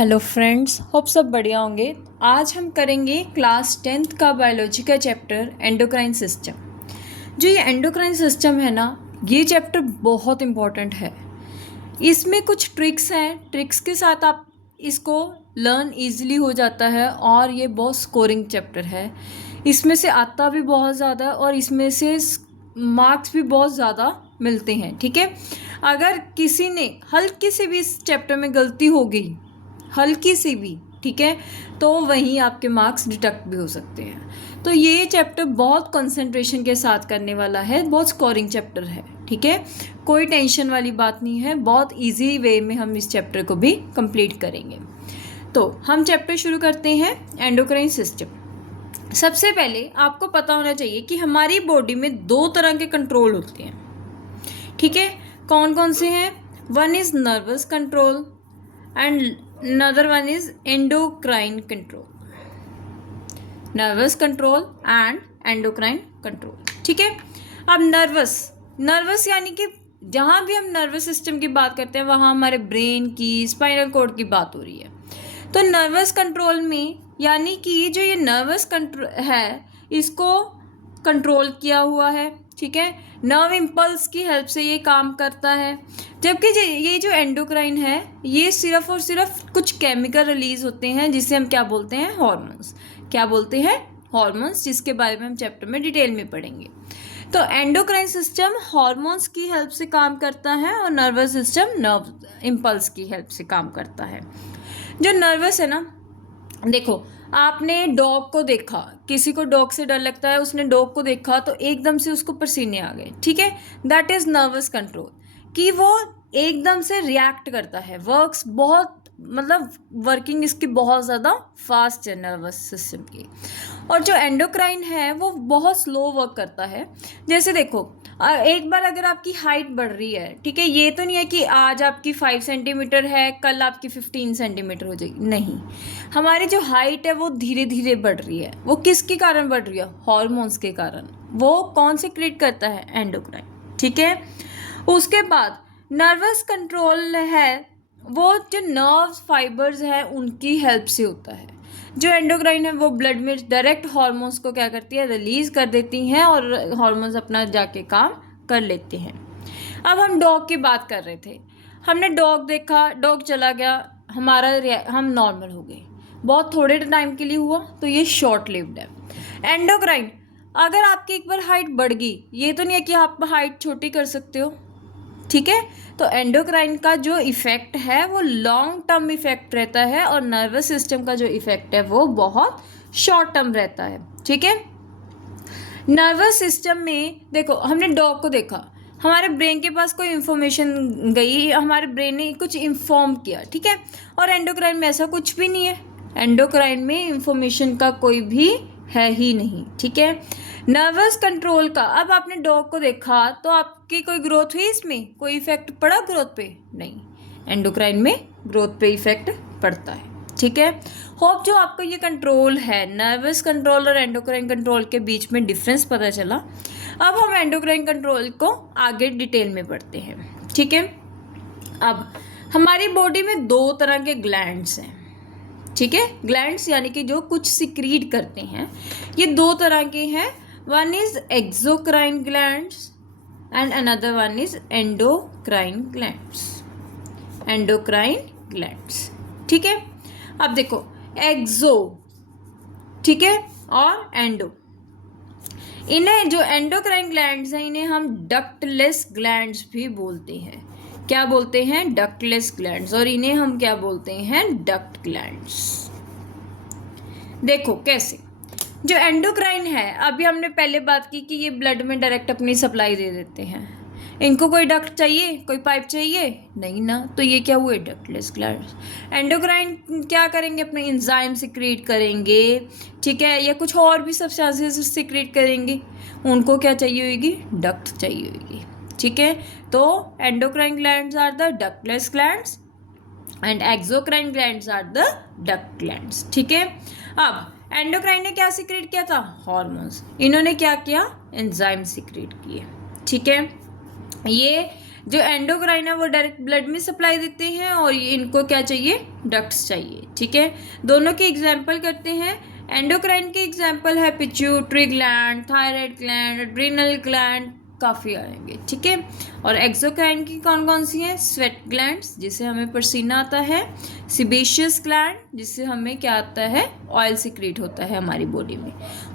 Hello friends, hope सब बढ़िया होंगे। आज हम करेंगे क्लास 10th का बायोलॉजी का चैप्टर एंडोक्राइन सिस्टम। जो ये एंडोक्राइन सिस्टम है ना, ये चैप्टर बहुत इम्पॉर्टेंट है। इसमें कुछ ट्रिक्स हैं, ट्रिक्स के साथ आप इसको लर्न इजीली हो जाता है और ये बहुत स्कोरिंग चैप्टर है। इसमें से आता भी बहुत ज़्यादा है और इसमें से मार्क्स भी बहुत ज़्यादा मिलते हैं। ठीक है, अगर किसी ने हल्की सी भी इस चैप्टर में गलती हो गई, हल्की सी भी, ठीक है, तो वहीं आपके मार्क्स डिडक्ट भी हो सकते हैं। तो ये चैप्टर बहुत कंसंट्रेशन के साथ करने वाला है, बहुत स्कोरिंग चैप्टर है। ठीक है, कोई टेंशन वाली बात नहीं है, बहुत इजी वे में हम इस चैप्टर को भी कंप्लीट करेंगे। तो हम चैप्टर शुरू करते हैं, एंडोक्राइन सिस्टम। सबसे पहले आपको पता होना चाहिए कि हमारी बॉडी में दो तरह के कंट्रोल होते हैं। ठीक है, कौन कौन से हैं? One is nervous control and another one is endocrine control, nervous control and endocrine control। ठीक है, अब नर्वस यानी कि जहाँ भी हम नर्वस सिस्टम की बात करते हैं वहाँ हमारे ब्रेन की, स्पाइनल कॉर्ड की बात हो रही है। तो नर्वस कंट्रोल में यानी कि जो ये नर्वस कंट्रोल है इसको कंट्रोल किया हुआ है। ठीक है, नर्व इम्पल्स की हेल्प से ये काम करता है। जबकि ये जो एंडोक्राइन है ये सिर्फ और सिर्फ कुछ केमिकल रिलीज होते हैं जिसे हम क्या बोलते हैं? हॉर्मोन्स। क्या बोलते हैं? हॉर्मोन्स, जिसके बारे में हम चैप्टर में डिटेल में पढ़ेंगे। तो एंडोक्राइन सिस्टम हॉर्मोन्स की हेल्प से काम करता है और नर्वस सिस्टम नर्व इम्पल्स की हेल्प से काम करता है। जो नर्वस है ना, देखो आपने डॉग को देखा, किसी को डॉग से डर लगता है, उसने डॉग को देखा तो एकदम से उसको पसीने आ गए। ठीक है, दैट इज नर्वस कंट्रोल, कि वो एकदम से रिएक्ट करता है। वर्क्स बहुत, मतलब वर्किंग इसकी बहुत ज़्यादा फास्ट है नर्वस सिस्टम की। और जो एंडोक्राइन है वो बहुत स्लो वर्क करता है। जैसे देखो, एक बार अगर आपकी हाइट बढ़ रही है, ठीक है, ये तो नहीं है कि आज आपकी 5 सेंटीमीटर है, कल आपकी 15 सेंटीमीटर हो जाएगी, नहीं। हमारी जो हाइट है वो धीरे धीरे बढ़ रही है। वो किसके कारण बढ़ रही है? हॉर्मोन्स के कारण। वो कौन से क्रिएट करता है? एंडोक्राइन। ठीक है, उसके बाद नर्वस कंट्रोल है वो जो नर्व फाइबर्स हैं उनकी हेल्प से होता है। जो एंडोक्राइन है वो ब्लड में डायरेक्ट हार्मोन्स को क्या करती है? रिलीज कर देती हैं और हार्मोन्स अपना जाके काम कर लेते हैं। अब हम डॉग की बात कर रहे थे, हमने डॉग देखा, डॉग चला गया, हम नॉर्मल हो गए। बहुत थोड़े टाइम के लिए हुआ, तो ये शॉर्ट लिव्ड है। एंडोक्राइन, अगर आपकी एक बार हाइट बढ़ गई, ये तो नहीं है कि आप हाइट छोटी कर सकते हो। ठीक है, तो एंडोक्राइन का जो इफेक्ट है वो लॉन्ग टर्म इफेक्ट रहता है और नर्वस सिस्टम का जो इफेक्ट है वो बहुत शॉर्ट टर्म रहता है। ठीक है, नर्वस सिस्टम में देखो, हमने डॉग को देखा, हमारे ब्रेन के पास कोई इन्फॉर्मेशन गई, हमारे ब्रेन ने कुछ इन्फॉर्म किया। ठीक है, और एंडोक्राइन में ऐसा कुछ भी नहीं है। एंडोक्राइन में इन्फॉर्मेशन का कोई भी है ही नहीं। ठीक है, नर्वस कंट्रोल का, अब आपने डॉग को देखा तो आपकी कोई ग्रोथ हुई, इसमें कोई इफेक्ट पड़ा ग्रोथ पे? नहीं। एंडोक्राइन में ग्रोथ पे इफेक्ट पड़ता है। ठीक है, होप जो आपको ये कंट्रोल है, नर्वस कंट्रोल और एंडोक्राइन कंट्रोल के बीच में डिफरेंस पता चला। अब हम एंडोक्राइन कंट्रोल को आगे डिटेल में पढ़ते हैं। ठीक है, अब हमारी बॉडी में दो तरह के ग्लैंड्स हैं। ठीक है, ग्लैंड्स यानी कि जो कुछ सिक्रीट करते हैं, ये दो तरह के हैं। One is exocrine glands and another one is endocrine glands. Endocrine glands, ठीक है। अब देखो, एक्सो, ठीक है, और एंडो, इन्हें जो एंडोक्राइन ग्लैंड्स हैं इन्हें हम डक्टलेस ग्लैंड्स भी बोलते हैं। क्या बोलते हैं? Ductless glands. और इन्हें हम क्या बोलते हैं? Duct glands. देखो कैसे, जो एंडोक्राइन है, अभी हमने पहले बात की कि ये ब्लड में डायरेक्ट अपनी सप्लाई दे देते हैं। इनको कोई डक्ट चाहिए, कोई पाइप चाहिए? नहीं ना। तो ये क्या हुए? Ductless glands. एंडोक्राइन क्या करेंगे? अपने एंजाइम सिक्रीट करेंगे, ठीक है, या कुछ और भी सब्सटेंसेस सिक्रीट करेंगे। उनको क्या चाहिए होगी? डक्ट चाहिए होगी। ठीक है, तो endocrine glands are the ductless glands and exocrine glands are the duct glands. ठीक है, अब एंडोक्राइन ने क्या सिक्रीट किया था? हार्मोन्स। इन्होंने क्या किया? एंजाइम सिक्रीट किए। ठीक है, ये जो एंडोक्राइन है वो डायरेक्ट ब्लड में सप्लाई देते हैं और ये इनको क्या चाहिए, डक्ट्स चाहिए। ठीक है, दोनों के एग्जाम्पल करते हैं। एंडोक्राइन के एग्जाम्पल है pituitary gland, thyroid gland, adrenal gland, काफ़ी आएंगे। ठीक है, और एक्सोक्राइन की कौन कौन सी हैं, स्वेट ग्लैंड्स जिससे हमें पसीना आता है, सिबेशियस ग्लैंड जिससे हमें क्या आता है, ऑयल सिक्रीट होता है हमारी बॉडी में।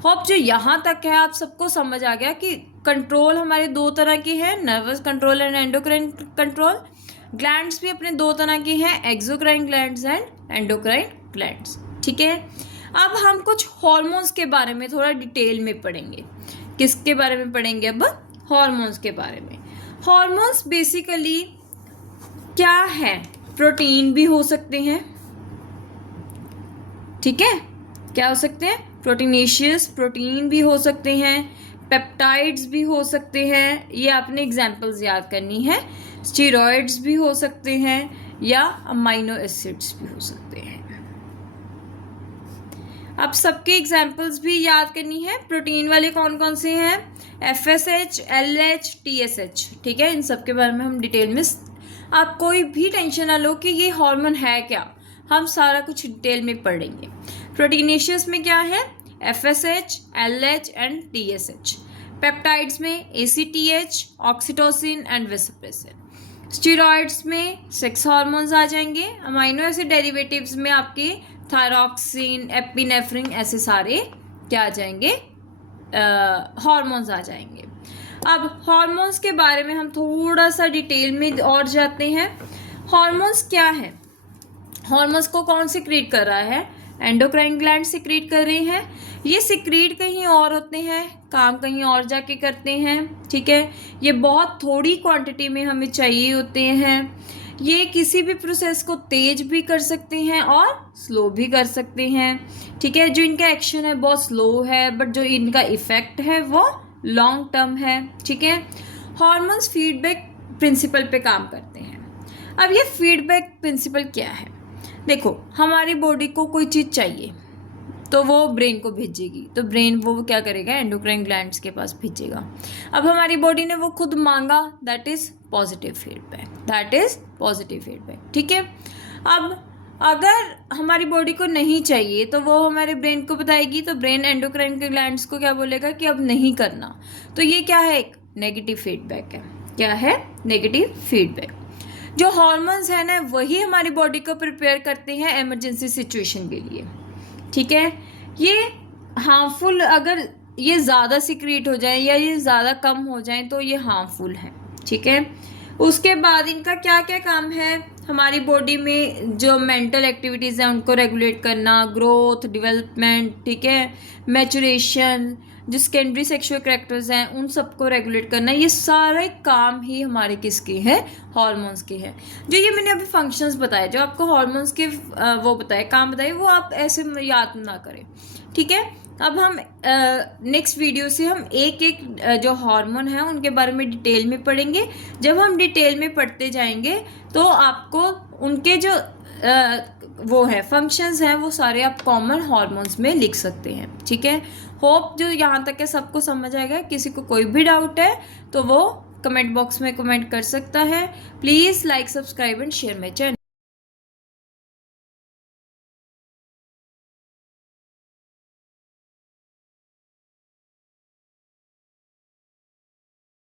होप जो यहाँ तक है आप सबको समझ आ गया कि कंट्रोल हमारे दो तरह के हैं, nervous control and endocrine control. Glands भी अपने दो तरह के हैं, exocrine glands and endocrine glands. ठीक है, अब हम कुछ हॉर्मोन्स के बारे में थोड़ा डिटेल में पढ़ेंगे। किसके बारे में पढ़ेंगे, अब हॉर्मोन्स के बारे में। हॉर्मोन्स बेसिकली क्या है, प्रोटीन भी हो सकते हैं। ठीक है, क्या हो सकते हैं, प्रोटीनेशियस प्रोटीन भी हो सकते हैं, पेप्टाइड्स भी हो सकते हैं, ये आपने एग्जाम्पल्स याद करनी है। स्टीरॉयड्स भी हो सकते हैं या अमाइनो एसिड्स भी हो सकते हैं। अब सबके एग्जाम्पल्स भी याद करनी है। प्रोटीन वाले कौन कौन से हैं, FSH, LH, TSH। ठीक है, इन सब के बारे में हम डिटेल में, आप कोई भी टेंशन ना लो कि ये हार्मोन है क्या, हम सारा कुछ डिटेल में पढ़ेंगे। प्रोटीनेशियस में क्या है, FSH, LH and TSH। Peptides में ACTH, oxytocin and vasopressin. Steroids में सेक्स हार्मोन्स आ जाएंगे। अमाइनो एसिड डेरिवेटिव्स में आपके थायरॉक्सिन, एपिनेफ्रिन, ऐसे सारे क्या आ जाएंगे, हार्मोन्स आ जाएंगे। अब हार्मोन्स के बारे में हम थोड़ा सा डिटेल में और जाते हैं। हार्मोन्स क्या है, हार्मोन्स को कौन सिक्रीट कर रहा है, एंडोक्राइन ग्लैंड सिक्रीट कर रहे हैं। ये सिक्रीट कहीं और होते हैं, काम कहीं और जाके करते हैं। ठीक है, ये बहुत थोड़ी क्वांटिटी में हमें चाहिए होते हैं। ये किसी भी प्रोसेस को तेज भी कर सकते हैं और स्लो भी कर सकते हैं। ठीक है, जो इनका एक्शन है बहुत स्लो है, बट जो इनका इफेक्ट है वो लॉन्ग टर्म है। ठीक है, हॉर्मोन्स फीडबैक प्रिंसिपल पे काम करते हैं। अब ये फीडबैक प्रिंसिपल क्या है, देखो हमारी बॉडी को कोई चीज़ चाहिए तो वो ब्रेन को भेजेगी, तो ब्रेन वो क्या करेगा, एंडोक्राइन ग्लैंड्स के पास भेजेगा। अब हमारी बॉडी ने वो खुद मांगा, that is positive feedback, that is positive feedback. ठीक है, अब अगर हमारी बॉडी को नहीं चाहिए तो वो हमारे ब्रेन को बताएगी, तो ब्रेन एंडोक्राइन के ग्लैंड्स को क्या बोलेगा कि अब नहीं करना। तो ये क्या है, एक नेगेटिव फीडबैक है। क्या है, नेगेटिव फीडबैक। जो हॉर्मोन्स है ना वही हमारी बॉडी को प्रिपेयर करते हैं इमरजेंसी सिचुएशन के लिए। ठीक है, ये हार्मफुल, अगर ये ज़्यादा सिक्रीट हो जाए या ये ज़्यादा कम हो जाए तो ये हार्मफुल है। ठीक है, उसके बाद इनका क्या क्या काम है, हमारी बॉडी में जो मेंटल एक्टिविटीज़ हैं उनको रेगुलेट करना, ग्रोथ, डेवलपमेंट, ठीक है, मैचुरेशन, जो सेकेंडरी सेक्सुअल कैरेक्टर्स हैं उन सबको रेगुलेट करना, ये सारे काम ही हमारे किसके हैं, हार्मोन्स के हैं। जो ये मैंने अभी फंक्शंस बताए, जो आपको हार्मोन्स के वो बताए, काम बताए, वो आप ऐसे याद ना करें। ठीक है, अब हम नेक्स्ट वीडियो से हम एक एक जो हार्मोन है उनके बारे में डिटेल में पढ़ेंगे। जब हम डिटेल में पढ़ते जाएंगे तो आपको उनके जो वो है फंक्शंस हैं वो सारे आप कॉमन हार्मोन्स में लिख सकते हैं। ठीक है, होप जो यहाँ तक है सबको समझ आएगा। किसी को कोई भी डाउट है तो वो कमेंट बॉक्स में कमेंट कर सकता है। Please like, subscribe and share my channel.